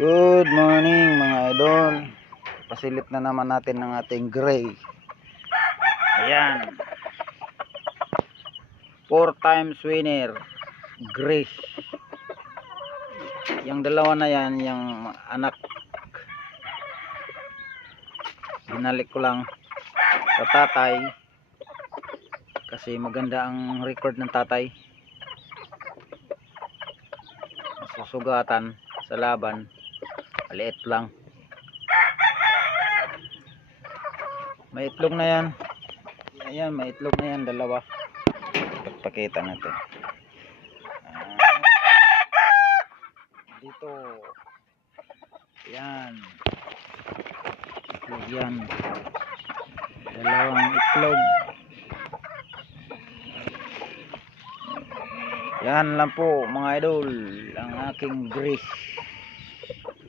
Good morning mga idol. Pasilip na naman natin ng ating gray. Ayan. 4 times winner. Gray. Yung dalawa na yan, yung anak. Binalik ko lang sa tatay. Kasi maganda ang record ng tatay. Susugatan sa laban. Maliit lang. May itlog na yan. Ayan, may itlog na yan, dalawa. Pagpakita natin. Dito. Ayan. Itlog yan. Dalawang itlog. Yan lang po mga idol ang aking gray.